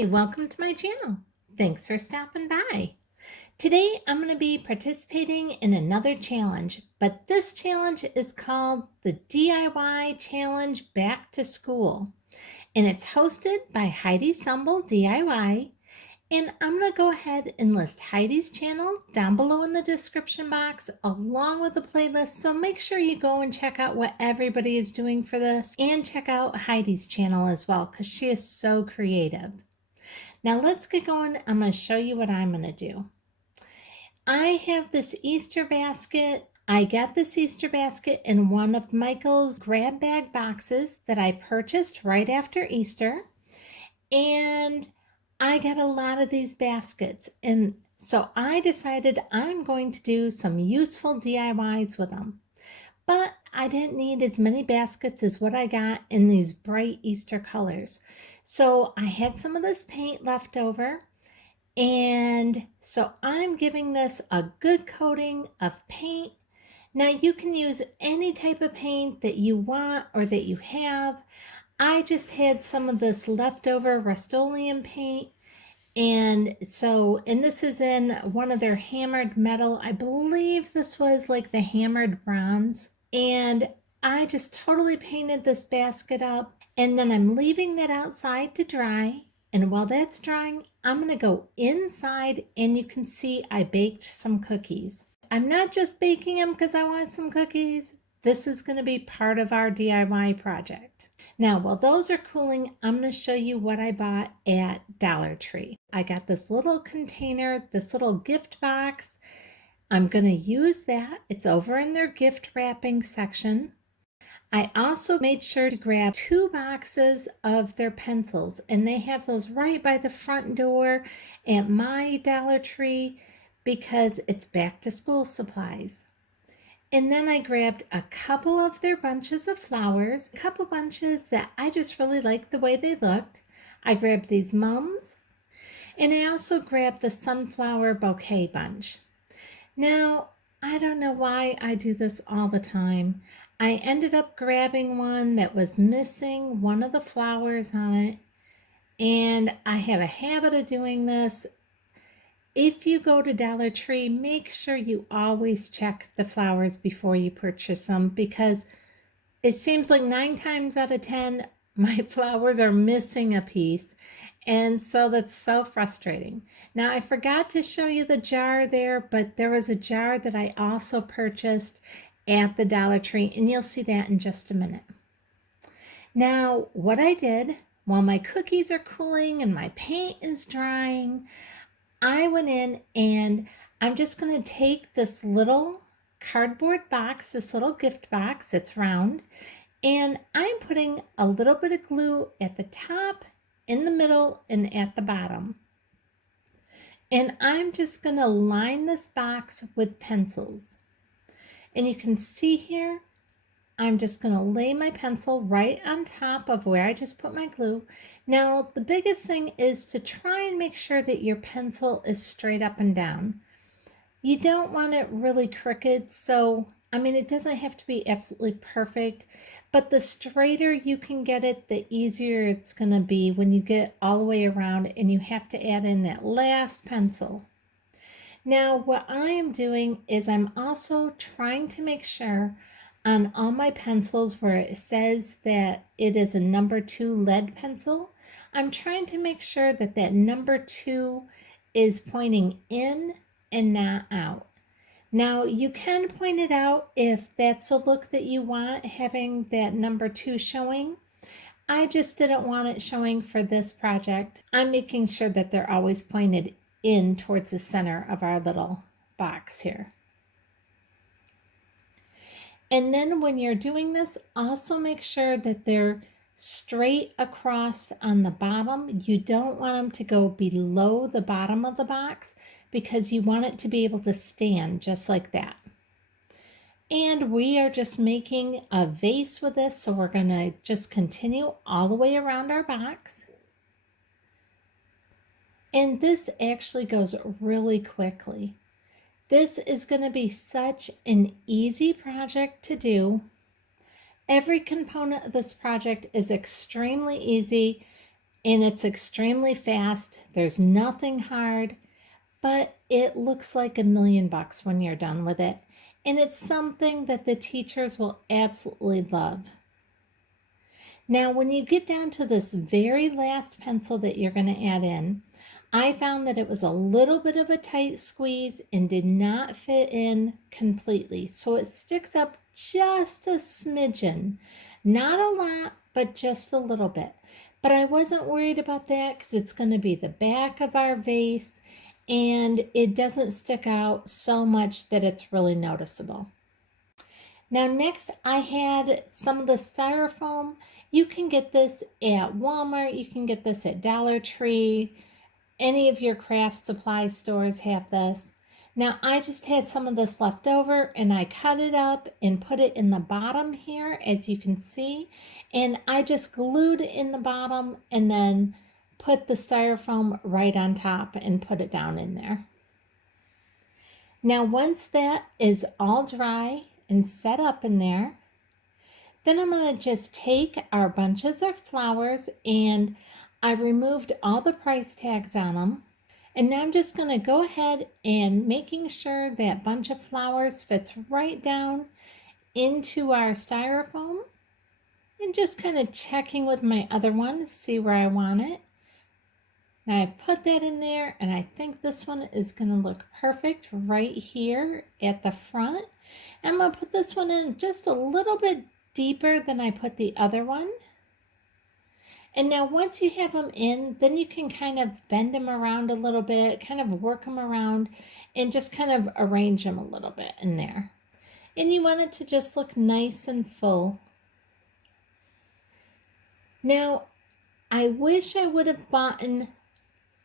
Hi, welcome to my channel. Thanks for stopping by. Today I'm going to be participating in another challenge, but this challenge is called the DIY Challenge Back to School. And it's hosted by Heidi Sonboul DIY. And I'm going to go ahead and list Heidi's channel down below in the description box along with the playlist. So make sure you go and check out what everybody is doing for this and check out Heidi's channel as well because she is so creative. Now let's get going. I'm going to show you what I'm going to do. I have this Easter basket. I got this Easter basket in one of Michael's grab bag boxes that I purchased right after Easter. And I got a lot of these baskets. And so I decided I'm going to do some useful DIYs with them. But I didn't need as many baskets as what I got in these bright Easter colors. So I had some of this paint left over. And so I'm giving this a good coating of paint. Now you can use any type of paint that you want or that you have. I just had some of this leftover Rust-Oleum paint. And this is in one of their hammered metal. I believe this was like the hammered bronze. And I just totally painted this basket up. And then I'm leaving that outside to dry. And while that's drying, I'm going to go inside and you can see I baked some cookies. I'm not just baking them because I want some cookies. This is going to be part of our DIY project. Now, while those are cooling, I'm going to show you what I bought at Dollar Tree. I got this little container, this little gift box. I'm going to use that. It's over in their gift wrapping section. I also made sure to grab 2 boxes of their pencils, and they have those right by the front door at my Dollar Tree because it's back to school supplies. And then I grabbed a couple of their bunches of flowers, a couple bunches that I just really liked the way they looked. I grabbed these mums, and I also grabbed the sunflower bouquet bunch. Now, I don't know why I do this all the time. I ended up grabbing one that was missing one of the flowers on it, and I have a habit of doing this. If you go to Dollar Tree, make sure you always check the flowers before you purchase them because it seems like 9 times out of 10, my flowers are missing a piece. And so that's so frustrating. Now, I forgot to show you the jar there, but there was a jar that I also purchased at the Dollar Tree, and you'll see that in just a minute. Now, what I did while my cookies are cooling and my paint is drying, I went in and I'm just going to take this little cardboard box, this little gift box, it's round, and I'm putting a little bit of glue at the top, in the middle, and at the bottom. And I'm just going to line this box with pencils. And you can see here, I'm just going to lay my pencil right on top of where I just put my glue. Now, the biggest thing is to try and make sure that your pencil is straight up and down. You don't want it really crooked, so, it doesn't have to be absolutely perfect, but the straighter you can get it, the easier it's going to be when you get all the way around and you have to add in that last pencil. Now, what I am doing is I'm also trying to make sure on all my pencils where it says that it is a number 2 lead pencil, I'm trying to make sure that that number 2 is pointing in and not out. Now, you can point it out if that's a look that you want, having that number 2 showing. I just didn't want it showing for this project. I'm making sure that they're always pointed in towards the center of our little box here. And then when you're doing this, also make sure that they're straight across on the bottom. You don't want them to go below the bottom of the box because you want it to be able to stand just like that. And we are just making a vase with this, so we're going to just continue all the way around our box. And this actually goes really quickly. This is going to be such an easy project to do. Every component of this project is extremely easy. and it's extremely fast. There's nothing hard, but it looks like $1,000,000 when you're done with it. And it's something that the teachers will absolutely love. Now, when you get down to this very last pencil that you're going to add in, I found that it was a little bit of a tight squeeze and did not fit in completely. So it sticks up just a smidgen. Not a lot, but just a little bit. But I wasn't worried about that because it's going to be the back of our vase and it doesn't stick out so much that it's really noticeable. Now next I had some of the styrofoam. You can get this at Walmart, you can get this at Dollar Tree, any of your craft supply stores have this. Now I just had some of this left over and I cut it up and put it in the bottom here, as you can see, and I just glued it in the bottom and then put the styrofoam right on top and put it down in there. Now once that is all dry and set up in there, then I'm going to just take our bunches of flowers, and I removed all the price tags on them. And now I'm just going to go ahead and making sure that bunch of flowers fits right down into our styrofoam, and just kind of checking with my other one to see where I want it. Now I've put that in there, and I think this one is going to look perfect right here at the front. I'm going to put this one in just a little bit deeper than I put the other one. And now once you have them in, then you can kind of bend them around a little bit, kind of work them around, and just kind of arrange them a little bit in there. And you want it to just look nice and full. Now, I wish I would have bought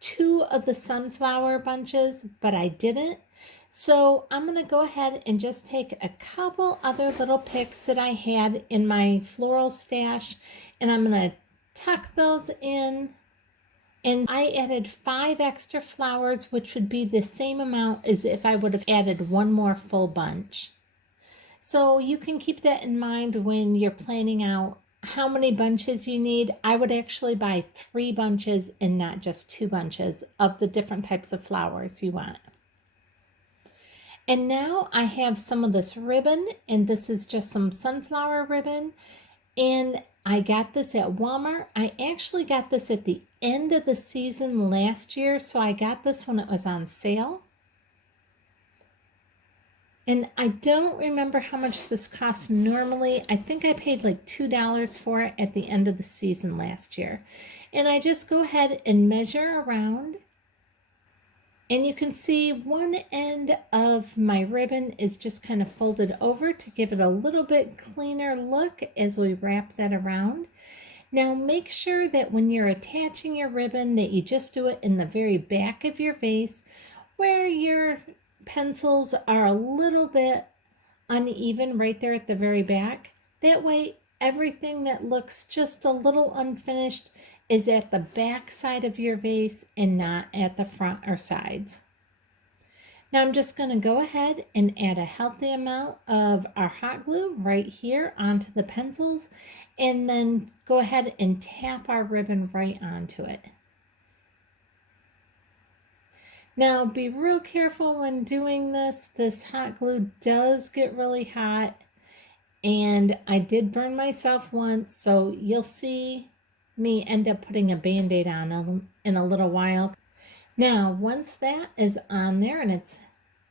2 of the sunflower bunches, but I didn't. So I'm going to go ahead and just take a couple other little picks that I had in my floral stash, and I'm going to tuck those in. And I added 5 extra flowers, which would be the same amount as if I would have added one more full bunch. So you can keep that in mind when you're planning out how many bunches you need. I would actually buy 3 bunches and not just 2 bunches of the different types of flowers you want. And now I have some of this ribbon, and this is just some sunflower ribbon, and I got this at Walmart. I actually got this at the end of the season last year, so I got this when it was on sale. And I don't remember how much this costs normally. I think I paid like $2 for it at the end of the season last year. And I just go ahead and measure around. And you can see one end of my ribbon is just kind of folded over to give it a little bit cleaner look as we wrap that around. Now make sure that when you're attaching your ribbon that you just do it in the very back of your vase where your pencils are a little bit uneven right there at the very back. That way everything that looks just a little unfinished is at the back side of your vase and not at the front or sides. Now I'm just going to go ahead and add a healthy amount of our hot glue right here onto the pencils, and then go ahead and tap our ribbon right onto it. Now be real careful when doing this. This hot glue does get really hot, and I did burn myself once, so you'll see me end up putting a band-aid on in a little while. Now once that is on there and it's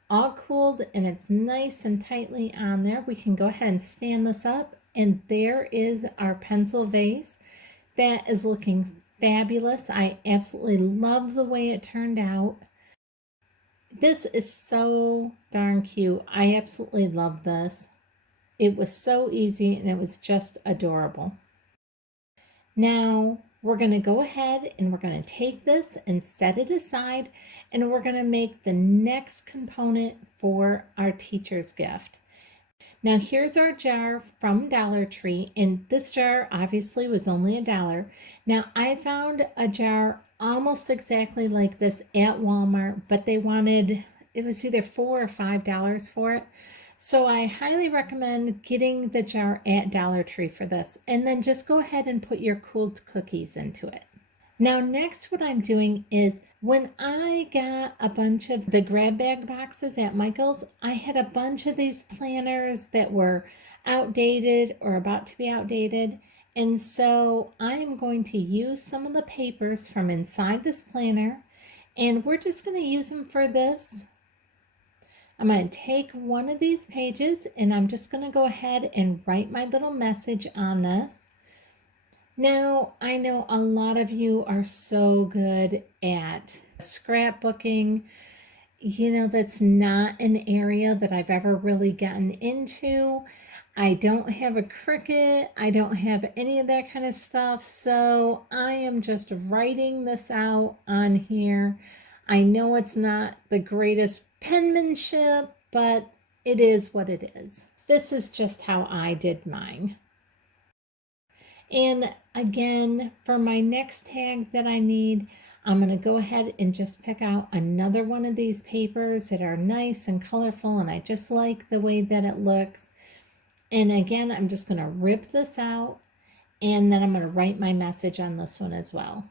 all cooled and it's nice and tightly on there, we can go ahead and stand this up, and there is our pencil vase. That is looking fabulous. I absolutely love the way it turned out. This is so darn cute. I absolutely love this. It was so easy and it was just adorable. Now we're going to go ahead and we're going to take this and set it aside, and we're going to make the next component for our teacher's gift. Now here's our jar from Dollar Tree, and this jar obviously was only $1. Now I found a jar almost exactly like this at Walmart, but they wanted, it was either $4 or $5 for it. So I highly recommend getting the jar at Dollar Tree for this, and then just go ahead and put your cooled cookies into it. Now next what I'm doing is when I got a bunch of the grab bag boxes at Michael's, I had a bunch of these planners that were outdated or about to be outdated. And so I am going to use some of the papers from inside this planner, and we're just going to use them for this. I'm going to take one of these pages and I'm just going to go ahead and write my little message on this. Now, I know a lot of you are so good at scrapbooking. You know, that's not an area that I've ever really gotten into. I don't have a Cricut. I don't have any of that kind of stuff. So I am just writing this out on here. I know it's not the greatest penmanship, but it is what it is. This is just how I did mine. And again, for my next tag that I need, I'm going to go ahead and just pick out another one of these papers that are nice and colorful, and I just like the way that it looks. And again, I'm just going to rip this out, and then I'm going to write my message on this one as well.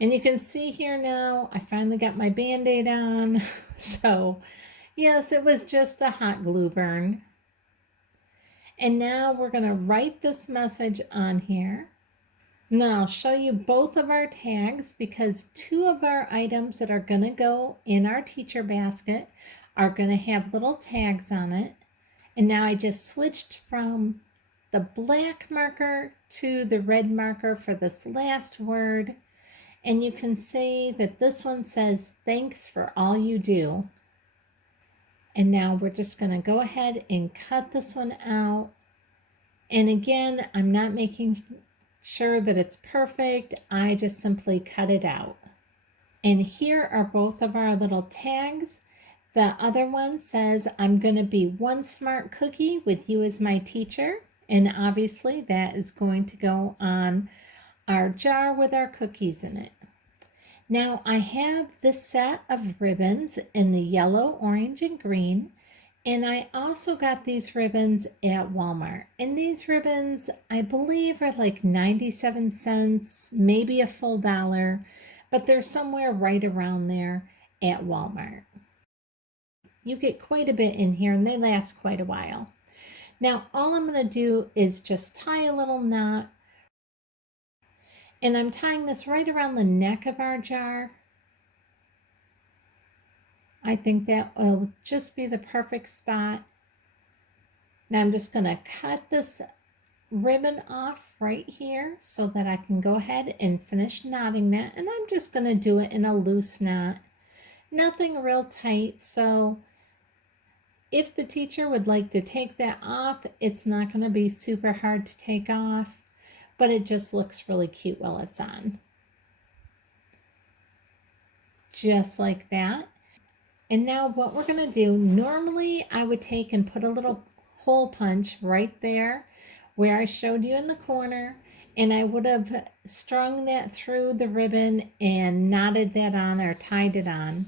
And you can see here now, I finally got my Band-Aid on. So yes, it was just a hot glue burn. And now we're going to write this message on here. And then I'll show you both of our tags because two of our items that are going to go in our teacher basket are going to have little tags on it. And now I just switched from the black marker to the red marker for this last word. And you can see that this one says, "Thanks for all you do." And now we're just going to go ahead and cut this one out. And again, I'm not making sure that it's perfect. I just simply cut it out. And here are both of our little tags. The other one says, "I'm going to be one smart cookie with you as my teacher." And obviously that is going to go on our jar with our cookies in it. Now I have this set of ribbons in the yellow, orange, and green. And I also got these ribbons at Walmart. And these ribbons, I believe, are like 97 cents, maybe a full dollar, but they're somewhere right around there at Walmart. You get quite a bit in here and they last quite a while. Now, all I'm going to do is just tie a little knot. And I'm tying this right around the neck of our jar. I think that will just be the perfect spot. Now I'm just going to cut this ribbon off right here so that I can go ahead and finish knotting that. And I'm just going to do it in a loose knot, nothing real tight. So if the teacher would like to take that off, it's not going to be super hard to take off, but it just looks really cute while it's on. Just like that. And now what we're going to do, normally I would take and put a little hole punch right there where I showed you in the corner, and I would have strung that through the ribbon and knotted that on or tied it on.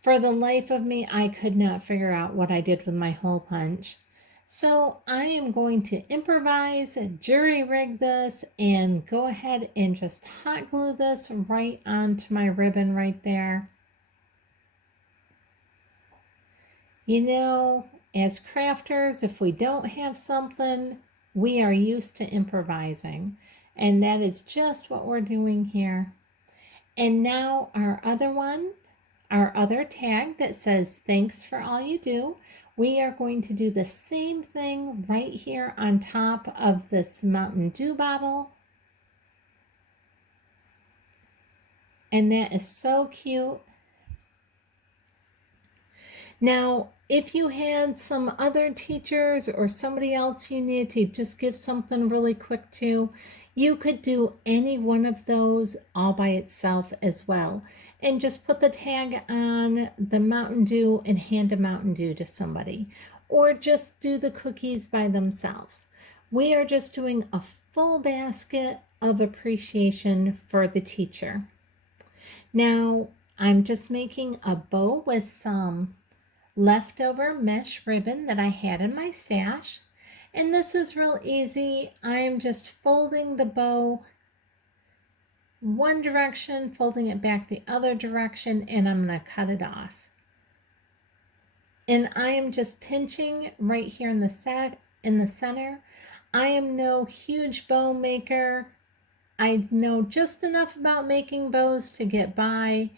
For the life of me, I could not figure out what I did with my hole punch. So I am going to improvise, jury rig this, and go ahead and just hot glue this right onto my ribbon right there. You know, as crafters, if we don't have something, we are used to improvising. And that is just what we're doing here. And now our other tag that says, "Thanks for all you do." We are going to do the same thing right here on top of this Mountain Dew bottle. And that is so cute. Now, if you had some other teachers or somebody else you need to just give something really quick to, you could do any one of those all by itself as well. And just put the tag on the Mountain Dew and hand a Mountain Dew to somebody. Or just do the cookies by themselves. We are just doing a full basket of appreciation for the teacher. Now, I'm just making a bow with some leftover mesh ribbon that I had in my stash. And this is real easy. I'm just folding the bow one direction, folding it back the other direction, and I'm going to cut it off. And I am just pinching right here in the center. I am no huge bow maker. I know just enough about making bows to get by.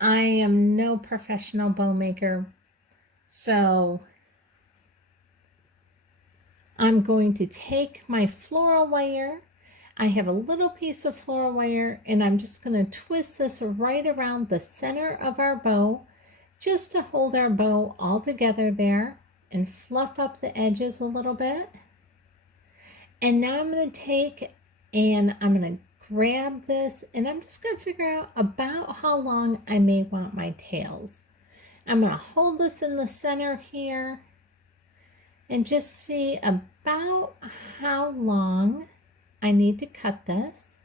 I am no professional bow maker. So I'm going to take my floral wire. I have a little piece of floral wire, and I'm just going to twist this right around the center of our bow just to hold our bow all together there and fluff up the edges a little bit. And now I'm going to take and I'm going to grab this, and I'm just going to figure out about how long I may want my tails. I'm going to hold this in the center here and just see about how long I need to cut this.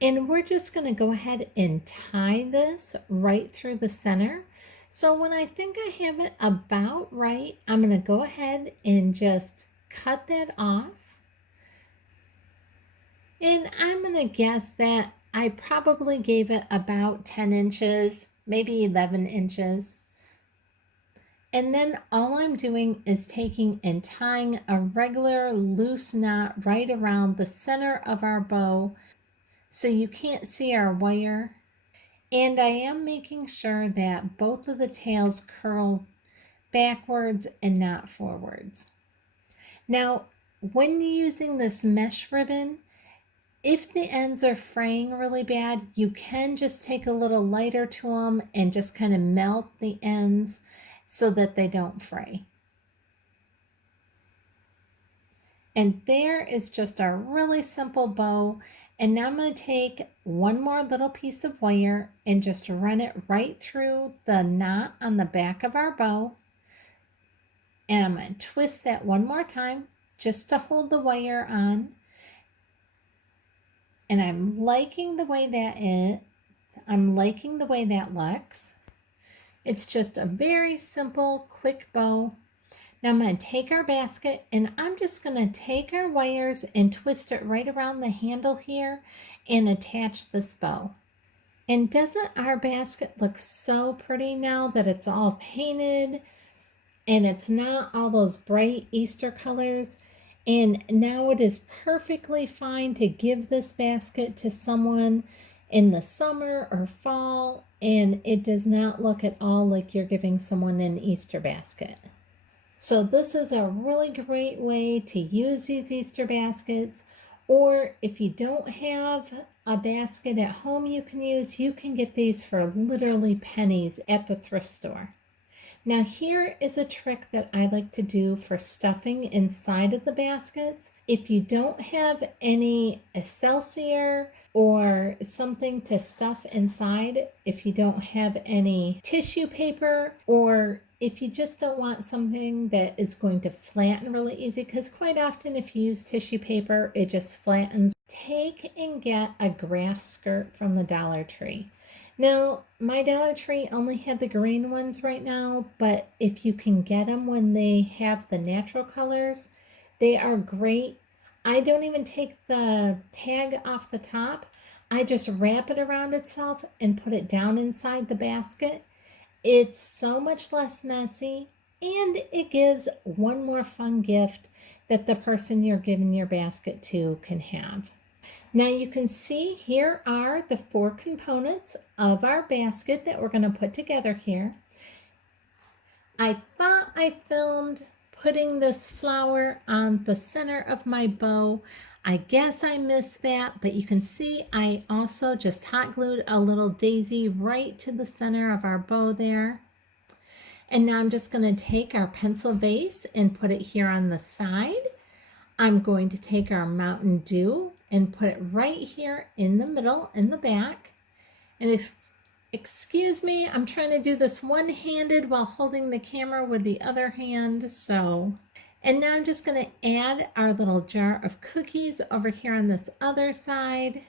And we're just going to go ahead and tie this right through the center. So when I think I have it about right, I'm going to go ahead and just cut that off. And I'm going to guess that I probably gave it about 10 inches, maybe 11 inches. And then all I'm doing is taking and tying a regular loose knot right around the center of our bow so you can't see our wire. And I am making sure that both of the tails curl backwards and not forwards. Now, when using this mesh ribbon, if the ends are fraying really bad, you can just take a little lighter to them and just kind of melt the ends so that they don't fray. And there is just our really simple bow. And now I'm going to take one more little piece of wire and just run it right through the knot on the back of our bow. And I'm going to twist that one more time just to hold the wire on. And I'm liking the way that looks. It's just a very simple, quick bow. Now I'm going to take our basket and I'm just going to take our wires and twist it right around the handle here and attach this bow. And doesn't our basket look so pretty now that it's all painted and it's not all those bright Easter colors? And now it is perfectly fine to give this basket to someone in the summer or fall, and it does not look at all like you're giving someone an Easter basket. So this is a really great way to use these Easter baskets, or if you don't have a basket at home you can get these for literally pennies at the thrift store. Now here is a trick that I like to do for stuffing inside of the baskets. If you don't have any Excelsior or something to stuff inside, if you don't have any tissue paper, or if you just don't want something that is going to flatten really easy, because quite often if you use tissue paper, it just flattens, take and get a grass skirt from the Dollar Tree. Now, my Dollar Tree only had the green ones right now, but if you can get them when they have the natural colors, they are great. I don't even take the tag off the top. I just wrap it around itself and put it down inside the basket. It's so much less messy, and it gives one more fun gift that the person you're giving your basket to can have. Now you can see here are the 4 components of our basket that we're going to put together here. I thought I filmed putting this flower on the center of my bow. I guess I missed that, but you can see I also just hot glued a little daisy right to the center of our bow there. And now I'm just going to take our pencil vase and put it here on the side. I'm going to take our Mountain Dew and put it right here in the middle, in the back. And excuse me, I'm trying to do this one-handed while holding the camera with the other hand. And now I'm just going to add our little jar of cookies over here on this other side.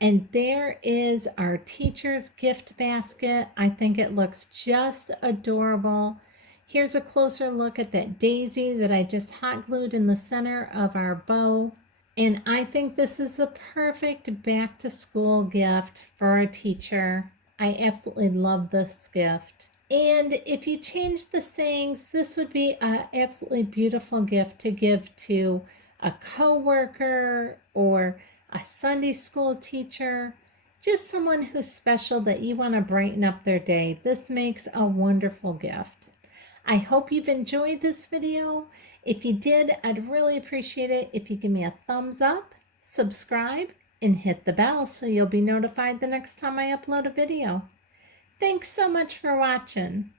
And there is our teacher's gift basket. I think it looks just adorable. Here's a closer look at that daisy that I just hot glued in the center of our bow. And I think this is a perfect back to school gift for a teacher. I absolutely love this gift. And if you change the sayings, this would be an absolutely beautiful gift to give to a coworker or a Sunday school teacher, just someone who's special that you want to brighten up their day. This makes a wonderful gift. I hope you've enjoyed this video. If you did, I'd really appreciate it if you give me a thumbs up, subscribe, and hit the bell so you'll be notified the next time I upload a video. Thanks so much for watching.